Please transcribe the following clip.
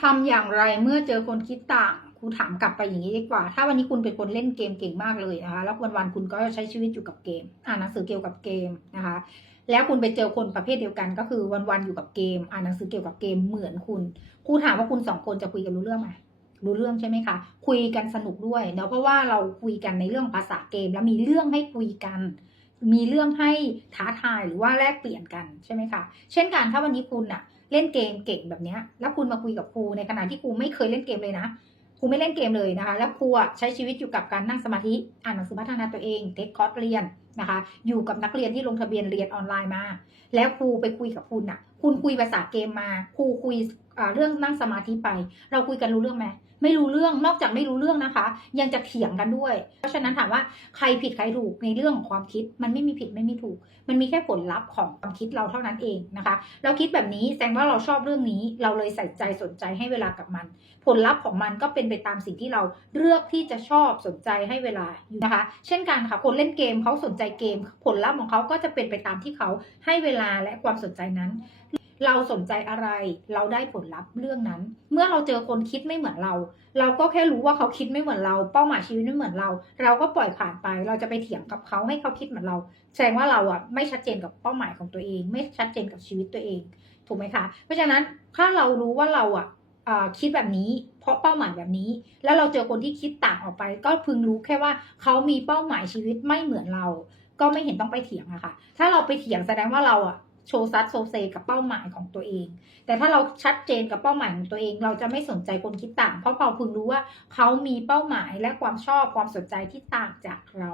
ทำอย่างไรเมื่อเจอคนคิดต่างครูถามกลับไปอย่างนี้ดีกว่า ถ้าวันนี้คุณเป็นคนเล่นเกมเก่งมากเลยนะคะ แล้ววันๆคุณก็ใช้ชีวิตอยู่กับเกม อ่านหนังสือเกี่ยวกับเกมนะคะ แล้วคุณไปเจอคนประเภทเดียวกัน ก็คือวันๆอยู่กับเกม อ่านหนังสือเกี่ยวกับเกมเหมือนคุณครูถามว่าคุณสองคนจะคุยกันรู้เรื่องไหมรู้เรื่องใช่ไหมคะ คุยกันสนุกด้วยเนาะเพราะว่าเราคุยกันในเรื่องภาษาเกม แล้วมีเรื่องให้คุยกัน มีเรื่องให้ท้าทายหรือว่าแลกเปลี่ยนกันใช่ไหมคะ เช่นกันถ้าวันนี้คุณอะเล่นเกมเก่งแบบนี้แล้วคุณมาคุยกับครูในขณะที่ครูไม่เคยเล่นเกมเลยนะครูไม่เล่นเกมเลยนะคะ แล้วครูอะใช้ชีวิตอยู่กับการนั่งสมาธิอ่านหนังสือพัฒนาตัวเองเทคคอร์สเรียนนะคะ อยู่กับนักเรียนที่ลงทะเบียนเรียนออนไลน์มา แล้วครูไปคุยกับคุณอะคุณคุยภาษาเกมมาครูคุยเรื่องนั่งสมาธิไป เราคุยกันรู้เรื่องไหม ไม่รู้เรื่องนอกจากไม่รู้เรื่องนะคะ ยังจะเถียงกันด้วย เพราะฉะนั้นถามว่าใครผิดใครถูกในเรื่องของความคิดมันไม่มีผิดไม่มีถูก มันมีแค่ผลลัพธ์ของความคิดเราเท่านั้นเองนะคะ เราคิดแบบนี้แสดงว่าเราชอบเรื่องนี้ เราเลยใส่ใจสนใจให้เวลากับมัน ผลลัพธ์ของมันก็เป็นไปตามสิ่งที่เราเลือกที่จะชอบสนใจให้เวลาอยู่นะคะ เช่นกันค่ะคนเล่นเกมเขาสนใจเกม ผลลัพธ์ของเขาก็จะเป็นไปตามที่เขาให้เวลาและความสนใจนั้น เราสนใจอะไร เราได้ผลลัพธ์เรื่องนั้น เมื่อเราเจอคนคิดไม่เหมือนเรา เราก็แค่รู้ว่าเขาคิดไม่เหมือนเรา เป้าหมายชีวิตไม่เหมือนเรา เราก็ปล่อยผ่านไป เราจะไปเถียงกับเขาให้เขาคิดเหมือนเรา แสดงว่าเราอะไม่ชัดเจนกับเป้าหมายของตัวเอง ไม่ชัดเจนกับชีวิตตัวเอง ถูกไหมคะ เพราะฉะนั้นถ้าเรารู้ว่าเราอะคิดแบบนี้ เพราะเป้าหมายแบบนี้ แล้วเราเจอคนที่คิดต่างออกไป ก็พึงรู้แค่ว่าเขามีเป้าหมายชีวิตไม่เหมือนเรา ก็ไม่เห็นต้องไปเถียงอะค่ะ ถ้าเราไปเถียงแสดงว่าเราอะ โชว์ซัดโซเซกับเป้าหมายของตัวเอง แต่ถ้าเราชัดเจนกับเป้าหมายของตัวเอง เราจะไม่สนใจคนคิดต่าง เพราะเราพึงรู้ว่าเขามีเป้าหมายและความชอบความสนใจที่ต่างจากเรา